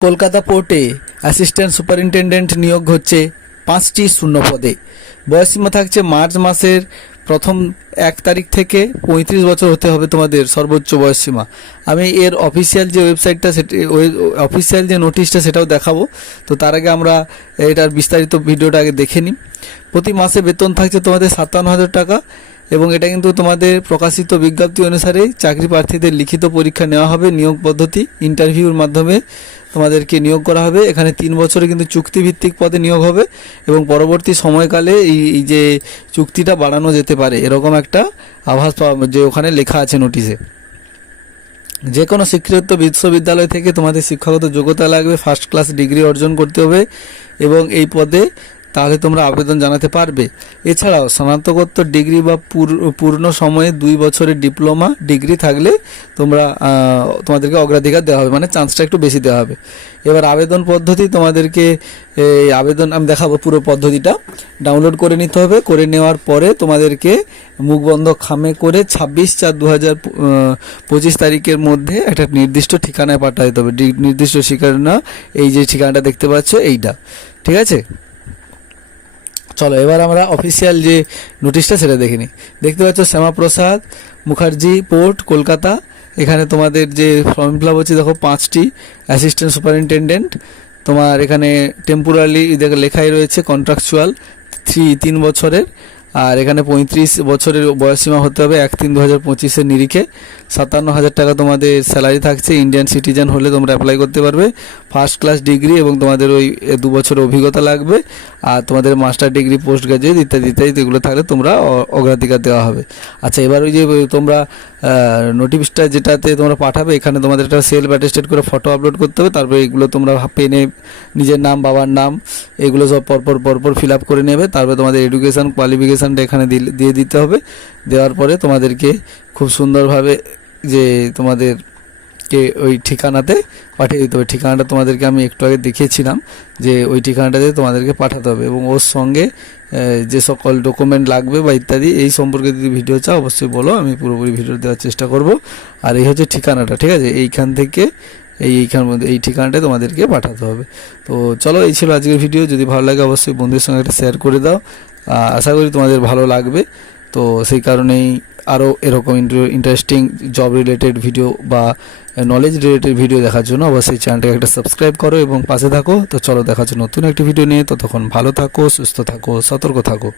Kolkata পোর্টে assistant superintendent নিয়োগ হচ্ছে 5টি শূন্য পদে। বয়সসীমা থাকছে মার্চ মাসের প্রথম 1 তারিখ থেকে 35 বছর হতে হবে তোমাদের সর্বোচ্চ বয়সসীমা। আমি এর অফিসিয়াল যে ওয়েবসাইটটা অফিসিয়াল যে নোটিশটা সেটাও দেখাবো। তো তার আগে আমরা এটার বিস্তারিত ভিডিওটা আগে দেখে নিই। প্রতি মাসে বেতন থাকছে তোমাদের 57,000 টাকা এবং এটা কিন্তু তোমাদের প্রকাশিত বিজ্ঞপ্তি অনুসারে চাকরি প্রার্থীদের লিখিত পরীক্ষা নেওয়া হবে। নিয়োগ পদ্ধতি ইন্টারভিউর মাধ্যমে তোমাদেরকে নিয়োগ করা হবে। এখানে 3 বছরে কিন্তু চুক্তিভিত্তিক পদে নিয়োগ হবে এবং পরবর্তী সময়কালে এই যে চুক্তিটা বাড়ানো যেতে পারে এরকম একটা আভাস পাওয়া যে ওখানে লেখা আছে নোটিশে। যে কোনো স্বীকৃত বিশ্ববিদ্যালয় থেকে তোমাদের শিক্ষাগত যোগ্যতা লাগবে, ফার্স্ট ক্লাস ডিগ্রি অর্জন করতে হবে এবং এই পদে তাহলে তোমরা আবেদন জানাতে পারবে। এছাড়াও স্নাতকোত্তর ডিগ্রি বা পূর্ণ সময়ে 2 বছরের ডিপ্লোমা ডিগ্রি থাকলে তোমাদেরকে অগ্রাধিকার দেওয়া হবে, মানে চান্সটা একটু বেশি দেওয়া হবে। এবার আবেদন পদ্ধতি তোমাদেরকে আবেদন আমি দেখাবো, পুরো পদ্ধতিটা ডাউনলোড করে নিতে হবে। করে নেওয়ার পরে তোমাদেরকে মুখবন্ধ খামে করে 26/4/2025 তারিখের মধ্যে একটা নির্দিষ্ট ঠিকানায় পাঠাতে হবে। নির্দিষ্ট ঠিকানা এই যে ঠিকানাটা দেখতে পাচ্ছ এইটা, ঠিক আছে। চলো এবার আমরা অফিসিয়াল যে নোটিশটা সেটা দেখে নিই। দেখতে পাচ্ছ শ্যামাপ্রসাদ মুখার্জি পোর্ট কলকাতা। এখানে তোমাদের যে ফর্ম ফিল আপ হচ্ছে দেখো 5টি অ্যাসিস্ট্যান্ট সুপারিনটেনডেন্ট। তোমার এখানে টেম্পোরারি লেখাই রয়েছে কন্ট্রাকচুয়াল 3 বছরের, আর এখানে 35 বছরের বয়সসীমা হতে হবে 1/3/2025 নিরিখে। 57,000 টাকা তোমাদের স্যালারি থাকছে। ইন্ডিয়ান সিটিজেন হলে তোমরা অ্যাপ্লাই করতে পারবে। ফার্স্ট ক্লাস ডিগ্রি এবং তোমাদের ওই 2 বছরের অভিজ্ঞতা লাগবে, আর তোমাদের মাস্টার ডিগ্রি পোস্ট গ্রাজুয়েট ইত্যাদি ইত্যাদি এগুলো থাকলে তোমরা অগ্রাধিকার দেওয়া হবে। আচ্ছা, এবার ওই যে তোমরা নোটিশটা যেটাতে তোমরা পাঠাবে এখানে তোমাদের একটা সেলফ অ্যাটেস্টেড করে ফটো আপলোড করতে হবে। তারপরে এগুলো তোমরা পেনে নিজের নাম, বাবার নাম এগুলো সব পরপর ফিল আপ করে নেবে। তারপরে তোমাদের এডুকেশান কোয়ালিফিকেশানটা এখানে দিয়ে দিতে হবে। দেওয়ার পরে তোমাদেরকে খুব সুন্দরভাবে যে তোমাদেরকে ওই ঠিকানাতে পাঠিয়ে দিতে হবে। ঠিকানাটা তোমাদেরকে আমি একটু আগে দেখিয়েছিলাম যে ওই ঠিকানাটাতে তোমাদেরকে পাঠাতে হবে এবং ওর সঙ্গে যে সকল ডকুমেন্ট লাগবে বা ইত্যাদি এই সম্পর্কে যদি ভিডিও চাও অবশ্যই বলো, আমি পুরোপুরি ভিডিও দেওয়ার চেষ্টা করব। আর এই হচ্ছে ঠিকানাটা, ঠিক আছে। এইখান থেকে এইখানের মধ্যে এই ঠিকানাটায় তোমাদেরকে পাঠাতে হবে। তো চলো, এই ছিল আজকের ভিডিও। যদি ভালো লাগে অবশ্যই বন্ধুদের সঙ্গে একটা শেয়ার করে দাও। আশা করি তোমাদের ভালো লাগবে। তো সেই কারণেই আরও এরকম ইন্টারেস্টিং জব রিলেটেড ভিডিও বা নলেজ রিলেটেড ভিডিও দেখার জন্য অবশ্যই চ্যানেলটাকে একটা সাবস্ক্রাইব করো এবং পাশে থাকো। তো চলো দেখা হচ্ছে নতুন একটি ভিডিও নিয়ে। ততক্ষণ ভালো থাকো, সুস্থ থাকো, সতর্ক থাকো।